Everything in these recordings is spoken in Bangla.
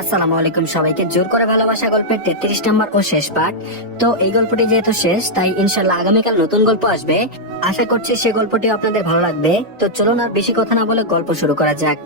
আসসালামু আলাইকুম সবাইকে। জোর করে ভালোবাসা গল্পের 33 নম্বর ও শেষ পার্ট। তো এই গল্পটি যেহেতু শেষ, তাই ইনশাল্লাহ আগামীকাল নতুন গল্প আসবে। আশা করছি সে গল্পটি আপনাদের ভালো লাগবে। তো চলুন আর বেশি কথা না বলে গল্প শুরু করা যাক।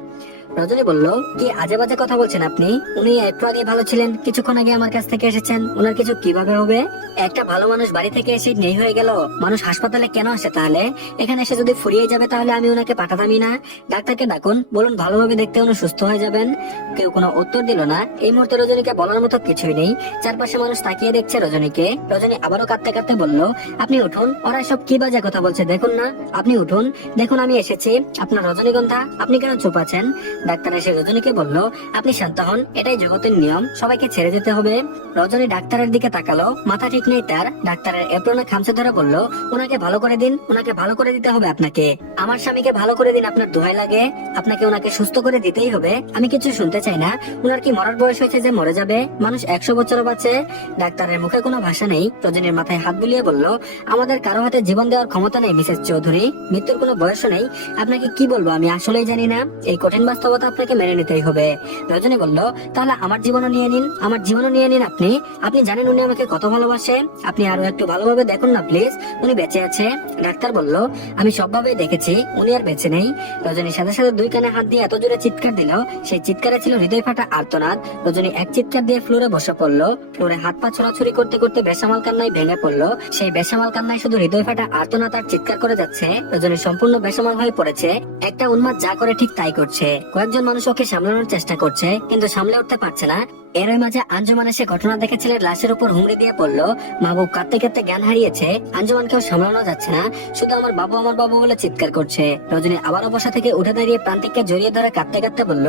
রজনী বলল, কি আজে বাজে কথা বলছেন আপনি? উনি একটু আগে ভালো ছিলেন, কিছুক্ষণ আগে আমার কাছ থেকে এসেছেন, ওনার কিছু কিভাবে হবে? একটা ভালো মানুষ বাড়ি থেকে এসে নেই হয়ে গেল, মানুষ হাসপাতালে কেন আসে তাহলে? এখানে এসে যদি ফুরিয়ে যাবে তাহলে আমি ওনাকে পাঠাতামই না। ডাক্তারকে ডাকুন, বলুন ভালোভাবে দেখতে উনি সুস্থ হয়ে যাবেন। কেউ কোনো উত্তর দিল না। এই মুহূর্তে রজনীকে বলার মতো কিছুই নেই। চারপাশে মানুষ তাকিয়ে দেখছে রজনীকে। রজনী আবারও কাঁদতে কাঁদতে বলল, আপনি উঠুন, ওরা সব কি বাজে কথা বলছে দেখুন না। আপনি উঠুন, দেখুন আমি এসেছি, আপনার রজনীগন্ধা। আপনি কেন চুপ আছেন? ডাক্তার এসে রজনীকে বলল, আপনি শান্ত হন, এটাই জগতের নিয়ম, সবাইকে ছেড়ে যেতে হবে। রজনী ডাক্তারের দিকে তাকালো, মাথা ঠিক নেই তার। ডাক্তারের এপ্রনে খামচে ধরে বলল, ওনাকে ভালো করে দিন, ওনাকে ভালো করে দিতে হবে আপনাকে। আমার স্বামীকে ভালো করে দিন, আপনার দোহাই লাগে। আপনাকে ওনাকে সুস্থ করে দিতেই হবে। আমি কিছু শুনতে চাই না। ওনার কি মরার বয়স হয়েছে যে মরে যাবে? মানুষ 100 বছরও বাঁচে। ডাক্তারের মুখে কোনো ভাষা নেই। রজনীর মাথায় হাত বুলিয়ে বলল, আমাদের কারো হাতে জীবন দেওয়ার ক্ষমতা নেই মিসেস চৌধুরী, মৃত্যুর কোনো বয়সও নেই। আপনাকে কি বলবো আমি আসলেই জানি না। এই কঠিন বাস্তবতা আপনাকে মেনে নিতেই হবে। রজনী বলল, তাহলে আমার জীবনও নিয়ে নিন, আমার জীবনও নিয়ে নিন। আপনি আপনি জানেন উনি আমাকে কত ভালোবাসে। আপনি আরো একটু ভালোভাবে দেখুন না প্লিজ, উনি বেঁচে আছে। ডাক্তার বলল, আমি সবভাবেই দেখেছি, উনি আর বেঁচে নেই। রজনীর সাথে সাথে দুই কানে হাত দিয়ে এত জোরে চিৎকার দিল, সেই চিৎকারে ছিল হৃদয় ফাটা আর্তনাদ। রজনী এক চিৎকার দিয়ে ফ্লোরে বসে পড়লো। ফ্লোরে হাত পা ছোড়াছুড়ি করতে করতে বেসামাল কান্নায় ভেঙে পড়লো। সেই বেসামাল কান্নায় শুধু হৃদয় ফাটা আর্তনাদ আর চিৎকার করে যাচ্ছে। রজনী সম্পূর্ণ বেসামাল হয়ে পড়েছে। একটা উন্মাদ যা করে ঠিক তাই করছে। কয়েকজন মানুষ ওকে সামলানোর চেষ্টা করছে, কিন্তু সামলে উঠতে পারছে না। এর মাঝে আঞ্জুমান এসে ঘটনা দেখে ছেলের লাশের উপর হুমড়ি দিয়ে পড়লো। মাহবুব কাঁদতে কাঁদতে জ্ঞান হারিয়েছে। আঞ্জুমানকেও সামলানো যাচ্ছে না, শুধু আমার বাবু বলে চিৎকার করছে। রজনী আবারও বসা থেকে উঠে দাঁড়িয়ে প্রান্তিককে জড়িয়ে ধরে কাঁদতে কাঁদতে বলল,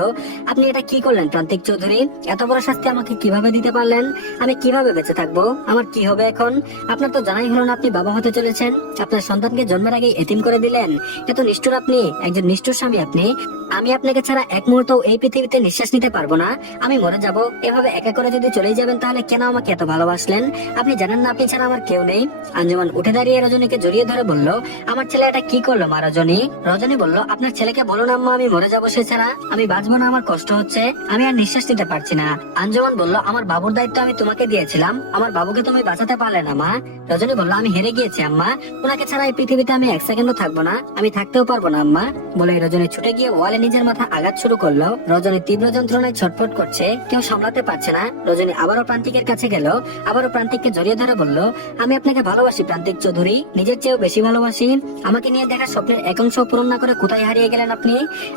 আপনি এটা কি করলেন প্রান্তিক চৌধুরী? এত বড় শাস্তি আমাকে কিভাবে দিতে পারলেন? আমি কিভাবে বেঁচে থাকবো? আমার কি হবে এখন? আপনার তো জানাই হলো না আপনি বাবা হতে চলেছেন। আপনার সন্তানকে জন্মের আগে এতিম করে দিলেন। এত নিষ্ঠুর আপনি, একজন নিষ্ঠুর স্বামী আপনি। আমি আপনাকে ছাড়া এক মুহূর্ত এই পৃথিবীতে নিঃশ্বাস নিতে পারবো না। আমি মরে যাব। এভাবে একা করে যদি চলেই যাবেন তাহলে কেন আমাকে এত ভালোবাসলেন? আপনি জানেন না আপনি ছাড়া আমার কেউ নেই। আঞ্জুমান উঠে দাঁড়িয়ে রজনীকে জড়িয়ে ধরে বলল, আমার ছেলে এটা কি করলো মা? রজনী রজনী বলল, আপনার ছেলেকে বলুন আম্মা আমি মরে যাবো, সে ছাড়া আমি বাঁচবো না, আমার কষ্ট হচ্ছে, আমি আর নিঃশ্বাস নিতে পারছি না। আঞ্জুমান বলল, আমার বাবুর দায়িত্ব আমি তোমাকে দিয়েছিলাম, আমার বাবুকে তুমি বাঁচাতে পারলে না মা। রজনী বলল, আমি হেরে গিয়েছি আম্মা, ওনাকে ছাড়া এই পৃথিবীতে আমি এক সেকেন্ডও থাকবো না, আমি থাকতেও পারবো না আম্মা। বলে রজনী ছুটে গিয়ে ওয়ালে নিজের মাথা আঘাত শুরু করলো। রজনী তীব্র যন্ত্রণায় ছটফট করছে, কেউ সামলাতে পারছে না। রজনী আবারও প্রান্তিকের কাছে গেল, আবারও প্রান্তিককে জড়িয়ে ধরে বলল, আমি আপনাকে ভালোবাসি প্রান্তিক চৌধুরী, নিজের চেয়েও বেশি ভালোবাসি। আমাকে নিয়ে দেখা স্বপ্নের এক অংশ পূরণ না করে কোথায় হারিয়ে গেলেন আপনি?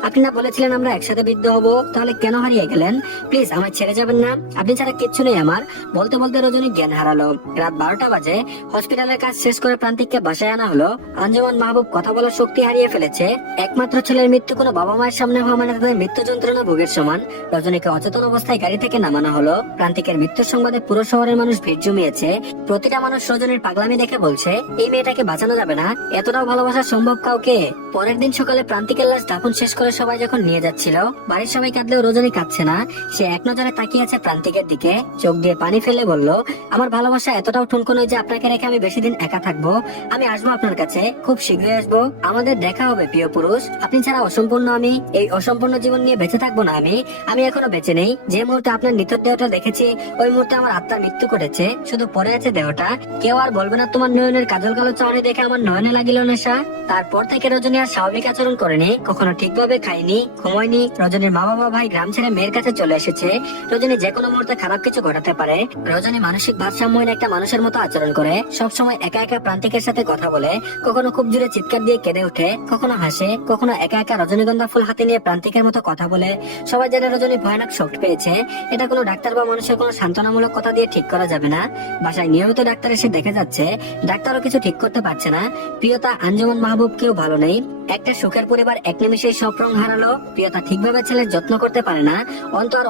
আপনি না বলেছিলেন আমরা একসাথে বৃদ্ধ হব? তাহলে কেন হারিয়ে গেলেন? প্লিজ আমায় ছেড়ে যাবেন না, আপনি ছাড়া কিচ্ছু নেই আমার। বলতে বলতে রজনী জ্ঞান হারালো। রাত 12টা বাজে। হসপিটালের কাজ শেষ করে প্রান্তিককে বাসায় আনা হলো। আঞ্জুমান মাহবুব কথা বলার শক্তি হারিয়ে ফেলেছে। একমাত্র ছেলের মৃত্যু কোনো বাবা মায়ের সামনে হওয়া মানে তাদের মৃত্যু যন্ত্রণা ভোগের সমান। রজনীকে অচেতন অবস্থায় গাড়ি থেকে নামানো হলো। প্রান্তিকের মৃত্যুর সংবাদে পুরো শহরের মানুষ ভিড় জমিয়েছে। প্রতিটা মানুষ রজনীর পাগলামি দেখে বলছে, এই মেয়েটাকে বাঁচানো যাবে না, এতটাও ভালোবাসা সম্ভব কাউকে? পরের দিন সকালে প্রান্তিকের লাশ দাফন শেষ করে সবাই যখন নিয়ে যাচ্ছিল, বাড়ির সবাই কাঁদলেও রজনী কাঁদছে না। সে এক নজরে তাকিয়ে আছে প্রান্তিকের দিকে, চোখ দিয়ে পানি ফেলে বলল, আমার ভালোবাসা এতটাও ঠুনকো নয় যে আপনাকে রেখে আমি বেশি দিন একা থাকবো। আমি আসবো আপনার কাছে, খুব শীঘ্রই আসবো। আমাদের দেখা হবে প্রিয় পুরুষ, আপনি ছাড়া অসম্পূর্ণ আমি। এই অসম্পূর্ণ জীবন নিয়ে বেঁচে থাকবো না আমি। আমি এখনো বেঁচে নেই। যে মুহূর্তে আপনার নিথর দেহটা দেখেছি, ওই মুহূর্তে আমার আত্মার মৃত্যু ঘটেছে, শুধু পড়ে আছে দেহটা। কেউ আর বলবে না তোমার নয়নের কাজল কালো চাহনি দেখে আমার নয়নে লাগিল নেশা। তারপর থেকে রজনী আর স্বাভাবিক আচরণ করেনি, কখনো ঠিকভাবে খায়নি, ঘুমায়নি। রজনীর মা বাবা ভাই গ্রাম ছেড়ে মেয়ের কাছে চলে এসেছে। রজনী যে কোনো মুহূর্তে খারাপ কিছু ঘটাতে পারে। রজনী মানসিক ভারসাম্যহীন একটা মানুষের মতো আচরণ করে, সবসময় একা একা প্রান্তিকের সাথে কথা বলে, কখনো খুব জোরে চিৎকার দিয়ে কেঁদে ওঠে, কখনো হাসে, কখনো একা একা রজনীগন্ধা ফুল হাতে নিয়ে প্রান্তিকের মতো কথা বলে। সবাই জানে রজনী ভয়ানক শক পেয়েছে। এটা কোনো ডাক্তার বা মানুষের কোনো সান্ত্বনামূলক কথা দিয়ে ঠিক করা যাবে না। বাসায় নিয়মিত ডাক্তার এসে দেখে যাচ্ছে, ডাক্তারও কিছু ঠিক করতে পারছে না। প্রিয়তা, আঞ্জুমান মাহবুব কেউ ভালো নেই। একটা সুখের পরিবার এক নিমিষেই সব রং হারালো। প্রিয়তা ঠিকভাবে ছেলের যত্ন করতে পারে না।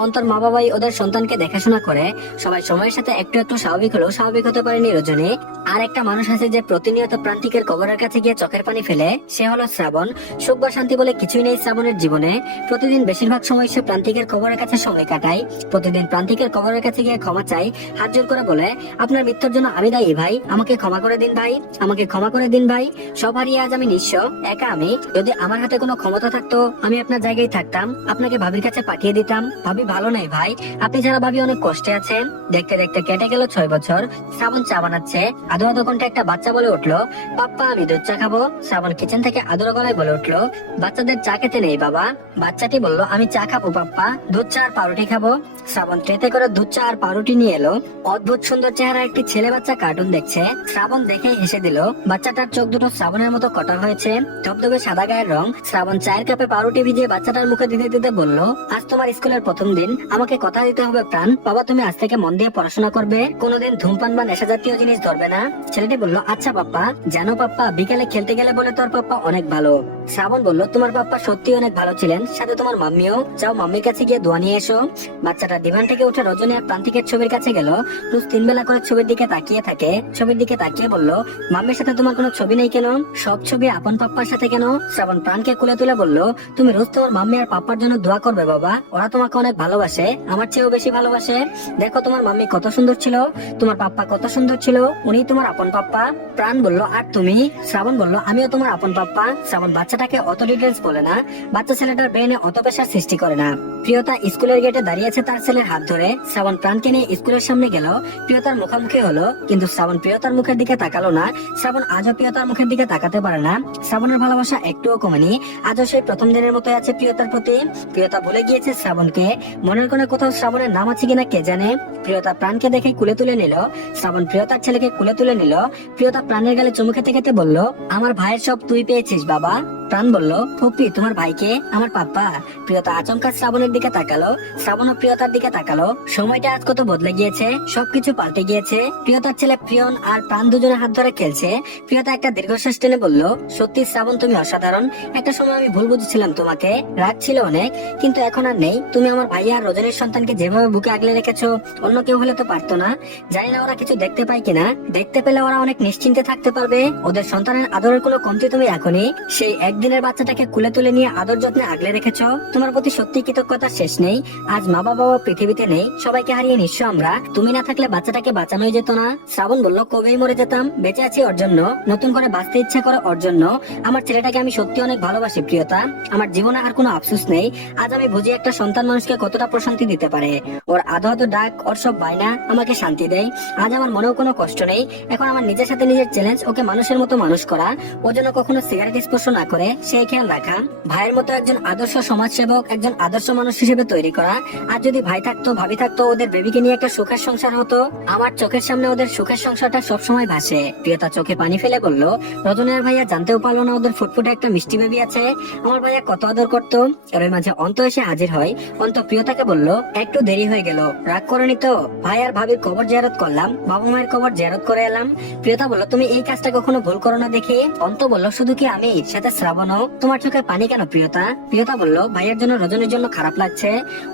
অন্তর মা বাবাই ওদের সন্তানকে দেখাশোনা করে। সবাই সময়ের সাথে একটু একটু স্বাভাবিক হলেও স্বাভাবিক হতে পারেনি রজনী। আর একটা মানুষ আছে যে প্রতিনিয়ত প্রান্তিকের কবরের কাছে গিয়ে চোখের পানি ফেলে, সে হলো শ্রাবণ। সুখ বা শান্তি বলে কিছুই নেই শ্রাবণের জীবনে। প্রতিদিন বেশিরভাগ সময় সে প্রান্তিকের কবরের কাছে সময় কাটায়। প্রতিদিন সেদিন প্রান্তিকের কবরের কাছে গিয়ে ক্ষমা চাই, হাত জোর করে বলে, আপনার মৃত্যুর জন্য আমি দায়ী ভাই, আমাকে ক্ষমা করে দিন ভাই, আমাকে ক্ষমা করে দিন ভাই। সব হারিয়ে আজ আমি নিঃস্ব, একা আমি। যদি আমার হাতে কোনো ক্ষমতা থাকতো আমি আপনার জায়গায় থাকতাম, আপনাকে ভাবির কাছে পাঠিয়ে দিতাম। ভাবি ভালো নেই ভাই, আপনি ছাড়া ভাবি অনেক কষ্টে আছেন। দেখতে দেখতে কেটে গেল 6 বছর। শ্রাবণ চা বানাচ্ছে। আধো আধো ঘন্টা একটা বাচ্চা বলে উঠলো, পাপ্পা আমি দুধ চা খাবো। শ্রাবণ কিচেন থেকে আদর গলায় বলে উঠলো, বাচ্চাদের চা খেতে নেই বাবা। বাচ্চাটি বলল, আমি চা খাবো পাপ্পা, দুধ চা আর পাউরুটি খাবো। শ্রাবণ ট্রেতে করে দুধ চা আর পাউরুটি নিয়ে এলো। অদ্ভুত সুন্দর চেহারা একটি ছেলে বাচ্চা কার্টুন দেখছে। শ্রাবণ দেখে হেসে দিল। বাচ্চাটার চোখ দুটো শ্রাবণের মতো কটা হয়েছে, ধবধবে সাদা গায়ের রং। শ্রাবণ চায়ের কাপে পাউরুটি ভিজিয়ে বাচ্চাটার মুখে দিতে দিতে বলল, আজ তোমার স্কুলের প্রথম দিন, আমাকে কথা দিতে হবে প্রাণ। বাবা তুমি আজ থেকে মন দিয়ে পড়াশোনা করবে, কোনোদিন ধূমপান বা নেশা জাতীয় জিনিস ধরবে না। ছেলেটি বলল, আচ্ছা পাপ্পা। জানো পাপ্পা, বিকেলে খেলতে গেলে বলে তোর পাপ্পা অনেক ভালো। শ্রাবণ বলল, তোমার পাপ্পা সত্যি অনেক ভালো ছিলেন, সাথে তোমার মাম্মিও। যাও মাম্মির কাছে গিয়ে দোয়া নিয়ে এসো। বাচ্চাটা ডিভান থেকে উঠে রজনী আর প্রান্তিকের ছবির কাছে গেল। রোজ 3 বেলা করে ছবির দিকে তাকিয়ে থাকে। ছবির দিকে তাকিয়ে বলল, মাম্মির সাথে তোমার কোনো ছবি নেই কেন? সব ছবি আপন পাপ্পার সাথে কেন? শ্রাবণ প্রাণকে কুলে তুলে বলল, তুমি রোজ তোমার মাম্মি আর পাপ্পার জন্য দোয়া করবে বাবা, ওরা তোমাকে অনেক ভালোবাসে, আমার চেয়েও বেশি ভালোবাসে। দেখো তোমার মাম্মি কত সুন্দর ছিল, তোমার পাপ্পা কত সুন্দর ছিল, উনি তোমার আপন পাপ্পা। প্রাণ বলল, আর তুমি? শ্রাবণ বলল, আমিও তোমার আপন পাপ্পা। শ্রাবণ বাচ্চাটাকে অত ডিটেলস বলে না, বাচ্চা ছেলেটার ব্রেনে অত প্রেশার সৃষ্টি করে না। প্রিয়তা স্কুলের গেটে দাঁড়িয়েছে তার ছেলের হাত ধরে। শ্রাবণ প্রাণকে নিয়ে স্কুলের সামনে গেল। প্রিয়তার মুখোমুখি হলো, কিন্তু শ্রাবণ প্রিয়তার মুখের দিকে তাকালো না। শ্রাবণ আজও প্রিয়তার মুখের দিকে তাকাতে পারে না। শ্রাবণের ভালোবাসা একটুও কমেনি, আজও সেই প্রথম দিনের মতো আছে প্রিয়তার প্রতি। প্রিয়তা বলে গিয়েছে শ্রাবণকে, মনের কোণে কোথাও শ্রাবণের নাম আছে কিনা কে জানে। প্রিয়তা প্রাণকে দেখে কুলে তুলে নিল। শ্রাবণ প্রিয়তার ছেলেকে কুলে তুলে নিল। প্রিয়তা প্রাণের গালে চুমু খেতে খেতে বলল, আমার ভাইয়ের সব তুই পেয়েছিস বাবা। প্রাণ বলল, ফুপি তোমার ভাইকে? আমার পাপ্পা। প্রিয়তা আচমকা শ্রাবণের দিকে তাকালো। শ্রাবণ ও প্রিয়তার দিকে তাকালো। সময়টা আজ কত বদলে গিয়েছে, সবকিছু পাল্টে গিয়েছে। প্রিয়তার ছেলে প্রিয়ন আর প্রাণ দুজনে হাত ধরে খেলছে। প্রিয়তা একটা দীর্ঘশ্বাস টেনে বলল, সত্যি শ্রাবণ তুমি অসাধারণ। একটা সময় আমি ভুল বুঝেছিলাম তোমাকে, রাগ ছিল অনেক, কিন্তু এখন আর নেই। তুমি আমার ভাইয়া আর রজনীর সন্তানকে যেভাবে বুকে আগলে রেখেছো, অন্য কেউ হলে তো পারতো না। জানি না ওরা কিছু দেখতে পায় কিনা, দেখতে পেলে ওরা অনেক নিশ্চিন্তে থাকতে পারবে। ওদের সন্তানের আদরের কোনো কমতি তুমি রাখোনি। সেই একদিনের বাচ্চাটাকে কুলে তুলে নিয়ে আদর যত্নে আগলে রেখেছো। তোমার প্রতি সত্যি কৃতজ্ঞতার শেষ নেই। আজ মা বাবা পৃথিবীতে নেই, সবাইকে হারিয়ে নিঃস্ব আমরা। তুমি না থাকলে বাচ্চাটাকে বাঁচানোই যেত না। শ্রাবণ বলল, কবেই মরে যেতাম, বেঁচে আছি ওর জন্য, নতুন করে বাঁচতে ইচ্ছা করে ওর জন্য। আমার ছেলেটাকে আমি সত্যি অনেক ভালোবাসি প্রিয়তা, আমার জীবনে আর কোনো আফসোস নেই। আজ আমি বুঝি একটা সন্তান মানুষকে কতটা প্রশান্তি দিতে পারে। ওর আদো আদো ডাক, ওর সব বায়না আমাকে শান্তি দেয়। আজ আমার মনেও কোনো কষ্ট নেই। এখন আমার নিজের সাথে নিজের চ্যালেঞ্জ, ওকে মানুষের মতো মানুষ করা, ও যেন কখনো সিগারেট স্পর্শ না করে সেই খেয়াল রাখা। ভাইয়ের মতো একজন আদর্শ সমাজসেবক, একজন আদর্শ মানুষ হিসেবে তৈরি করা। আর যদি ভাই থাকতো, ভাবি থাকতো, ওদের বেবিকে নিয়ে একটা সুখের সংসার হতো। আমার চোখের সামনে ওদের সুখের সংসারটা সবসময় ভাসে। প্রিয়তা চোখে পানি ফেলে বলল, রজনীর ভাইয়া জানতেও পারলো না ওদের ফুটফুটে একটা মিষ্টি বেবি আছে। আমার ভাইয়া কত আদর করতো। এর মাঝে অন্ত এসে হাজির হয়। অন্ত প্রিয়তাকে বলল, একটু দেরি হয়ে গেল, রাগ করেনি তো? ভাই আর ভাবির কবর জিয়ারত করলাম, বাবা মায়ের কবর জিয়ারত করে এলাম। প্রিয়তা বলল, তুমি এই কাজটা কখনো ভুল করো না দেখি। অন্ত বলল, শুধু কি আমি, সাথে শ্রাবণও? তোমার চোখে পানি কেন প্রিয়তা? প্রিয়তা বলল, ভাইয়ের জন্য রজনীর জন্য খারাপ লাগছে।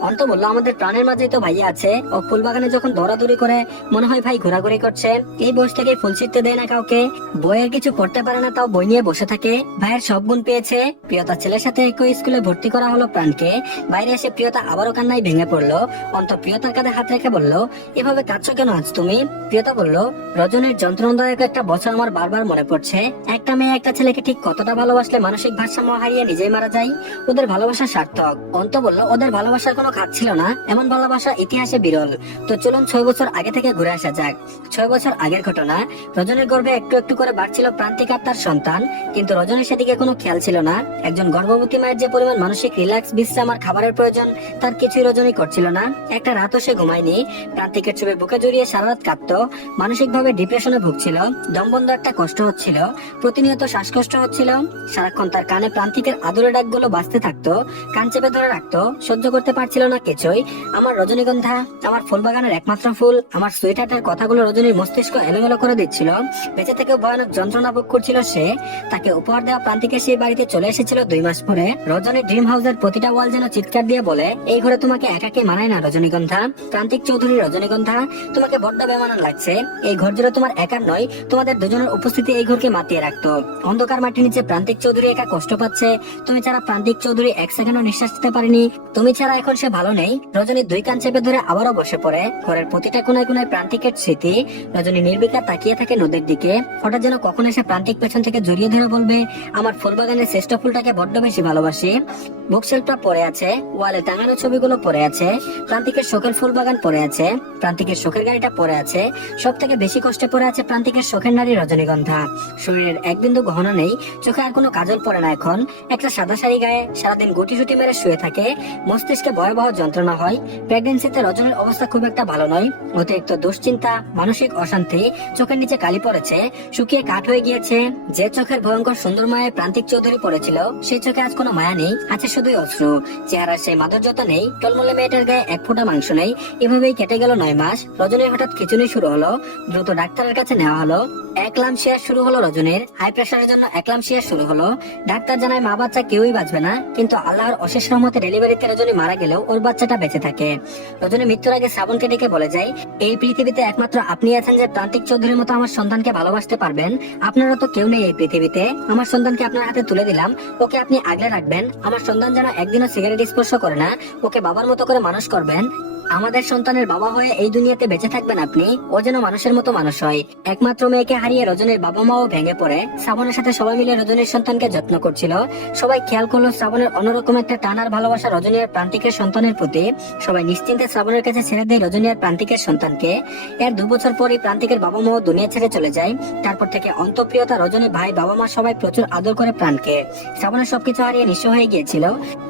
অন্ত বলল, আমাদের প্রাণের মাঝেই তো ভাইয়া আছে। ও ফুলবাগানে যখন দৌড়াদৌড়ি করে মনে হয় ভাই ঘোরাঘুরি করছে। এই বয়স থেকে ফুল ছিঁড়তে দেয় না কাউকে, বইয়ের কিছু পড়তে পারে না তাও বই নিয়ে বসে থাকে। ভাইয়ের সব গুণ পেয়েছে। প্রিয়তা ছেলের সাথে একই স্কুলে ভর্তি করা হলো প্রাণকে। বাইরে এসে প্রিয়তা আবারও কান্নায় ভেঙে পড়লো। অন্ত প্রিয়তার কাঁধে হাত রেখে বলল, এভাবে কাঁদছো কেন আজ তুমি? প্রিয়তা বলল, রজনীর যন্ত্রণাদায়ক একটা বছর আমার বারবার মনে পড়ছে। একটা মেয়ে একটা ছেলেকে ঠিক কতটা ভালোবাসলে মানসিক ভারসাম্য হারিয়ে নিজেই মারা যায়। ওদের ভালোবাসা সার্থক। অন্ত বলল, ওদের ভালোবাসার কোনো খাত ছিল না, এমন ভালোবাসা ইতিহাসে বিরল। তো চলুন 6 বছর আগে থেকে ঘুরে আসা যাক। 6 বছর আগের ঘটনা। রজনীর গর্ভে একটু একটু করে বাড়ছিল প্রান্তিক আর তার সন্তান, কিন্তু রজনীর সেদিকে কোনো খেয়াল ছিল না। একজন গর্ভবতী মায়ের যে পরিমাণ মানসিক রিল্যাক্স, বিশ্রাম আর খাবারের প্রয়োজন, তার কিছুই রজনী করছিল না। একটা রাতও সে ঘুমায়নি। প্রান্তিকের ছবি বুকে জড়িয়ে সারা রাত কাঁদতো। মানসিক ভাবে ডিপ্রেশনে ভুগছিল। দমবন্ধ একটা কষ্ট হচ্ছিল, প্রতিনিয়ত শ্বাসকষ্ট হচ্ছিল। সারাক্ষণ তার কানে প্রান্তিকের আদুরে ডাকগুলো বাজতে থাকতো। কান চেপে ধরে রাখতো, সহ্য করতে পারছিল না কিছুই। আমার রজনীগন্ধা, আমার ফুলবাগানের একমাত্র ফুল, আমার সুইটহার্টের কথাগুলো রজনীর মস্তিষ্ক এলোমেলো করে দিচ্ছিল। বেঁচে থেকে ভয়ানক যন্ত্রণা ভোগ করছিল সে। তাকে উপহার দেওয়া প্রান্তিকের সেই বাড়িতে চলে এসেছিল 2 মাস পরে। রজনী ড্রিম হাউসের প্রতিটা ওয়াল যেন চিৎকার দিয়ে বলে, এই ঘরে তোমাকে একাকে মানায় না রজনীগন্ধা। প্রান্তিক চৌধুরী রজনীগন্ধা, তোমাকে বড্ড বেমানান লাগছে। এই ঘর জুড়ে তোমার একার নয়, তোমাদের দুজনের উপস্থিতি এই ঘরকে মাতিয়ে রাখতো। অন্ধকার মাটির নিচে প্রান্তিক চৌধুরী একা কষ্ট পাচ্ছে, তুমি ছাড়া প্রান্তিক চৌধুরী এক সেকেন্ডও নিঃশ্বাস নিতে পারেনি, তুমি ছাড়া এখন সে ভালো নেই। রজনী দুই কান চেপে ধরে আবারও বসে পড়ে। ঘরের প্রতিটা কোনায় কোনায় প্রান্তিকের স্মৃতি। রজনী নির্বিকার তাকিয়ে থাকে নদীর দিকে। হঠাৎ যেন কখন এসে প্রান্তিক পেছন থেকে জড়িয়ে ধরে বলবে, আমার ফুলবাগানের শ্রেষ্ঠ ফুলটাকে বড্ড বেশি ভালোবাসি। বুকশেলফটা পড়ে আছে, ওয়ালে টাঙানো ছবিগুলো পড়ে আছে, প্রান্তিকের শখের ফুলবাগান পড়ে আছে, প্রান্তিকের শখের গাড়িটা পড়ে আছে। সব থেকে বেশি কষ্টে পড়ে আছে প্রান্তিকের শখের নারী রজনীগন্ধা। শরীরের এক বিন্দু গহনা নেই, চোখে আর কোনো কাজল পড়ে না এখন। একটা সাদা শাড়ি গায়ে সারাদিন গুটি মেরে শুয়ে থাকে। মস্তিষ্কে ভয়াবহ যন্ত্রণা হয়। প্রেগনেন্সিতে রজনীর অবস্থা খুব একটা ভালো নয়। অতিরিক্ত দুশ্চিন্তা, মানসিক অশান্তি, চোখের নিচে কালি পড়েছে, শুকিয়ে কাঠ হয়ে গিয়েছে। যে চোখের ভয়ঙ্কর সুন্দর মায়ে প্রান্তিক চৌধুরী পড়েছিল, সেই চোখে আজ কোনো মায়া নেই, আছে শুধুই অশ্রু। চেহারার সেই মাধুর্যতা নেই, টলমলে মেয়েটার গায়ে এক ফোঁটা মাংস নেই। এভাবেই কেটে গেল 9 মাস। রজনীর হঠাৎ খিঁচুনি শুরু হলো, দ্রুত ডাক্তারের কাছে নেওয়া হলো। একলামশিয়া শুরু হলো রজনীর। হাই প্রেশারের জন্য একলামশিয়া শুরু হলো। ডাক্তার জানায় মা বাচ্চা কেউই বাঁচবে না, কিন্তু আল্লাহর অশেষ রহমতে ডেলিভারিতে রজনী মারা গেলেও ওর বাচ্চাটা বেঁচে থাকে। রজনী মৃত্যুর আগে শ্রাবণকে ডেকে বলে যায়, এই পৃথিবীতে একমাত্র আপনি আছেন যে প্রান্তিক চৌধুরীর মতো আমার সন্তানকে ভালোবাসতে পারবেন। আপনারা তো কেউ নেই এই পৃথিবীতে। আমার সন্তানকে আপনার হাতে তুলে দিলাম, ওকে আপনি আগলে রাখবেন। আমার সন্তান যেন একদিনও সিগারেট স্পর্শ করে না, ওকে বাবার মতো করে মানুষ করবেন। আমাদের সন্তানের বাবা হয়ে এই দুনিয়াতে বেঁচে থাকবেন আপনি, ও যেন মানুষের মতো মানুষ হয়। একমাত্র মেয়েকে হারিয়ে রজনীর বাবা মাও ভেঙে পড়ে। শ্রাবণের সাথে সবাই মিলে রজনীর সন্তানকে যত্ন করছিল। সবাই খেয়াল করলো শ্রাবণের অন্যরকম একটা টানার ভালোবাসা রজনী আর প্রান্তিকের সন্তানের প্রতি। সবাই নিশ্চিন্তে শ্রাবণের কাছে ছেড়ে দেয় রজনী আর প্রান্তিকের সন্তানকে। এর 2 বছর পরই প্রান্তিকের বাবা মাও দুনিয়া ছেড়ে চলে যায়। তারপর থেকে অন্তঃপ্রিয়তা রজনী, ভাই, বাবা মা সবাই প্রচুর আদর করে প্রাণকে। শ্রাবণের সবকিছু হারিয়ে নিঃস্ব হয়ে গিয়েছিল।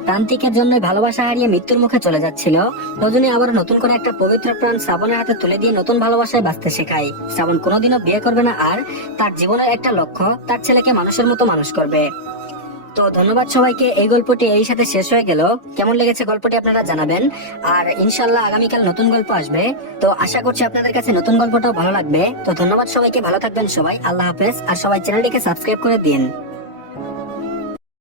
প্রান্তিকের জন্য ভালোবাসা হারিয়ে মৃত্যুর মুখে চলে যাচ্ছিল। রজনী আবার নতুন করে একটা পবিত্র প্রাণ শ্রাবণের হাতে তুলে দিয়ে নতুন ভালোবাসায় বাঁচতে শেখায়। শ্রাবণ কোনোদিনও বিয়ে করবে না, আর তার জীবনের একটা লক্ষ্য তার ছেলেকে মানুষের মতো মানুষ করবে। তো ধন্যবাদ সবাইকে। এই গল্পটি এই সাথে শেষ হয়ে গেল। কেমন লেগেছে গল্পটি আপনারা জানাবেন। আর ইনশাল্লাহ আগামীকাল নতুন গল্প আসবে। তো আশা করছি আপনাদের কাছে নতুন গল্পটাও ভালো লাগবে। তো ধন্যবাদ সবাইকে, ভালো থাকবেন সবাই। আল্লাহ হাফেজ। আর সবাই চ্যানেলটিকে সাবস্ক্রাইব করে দিন।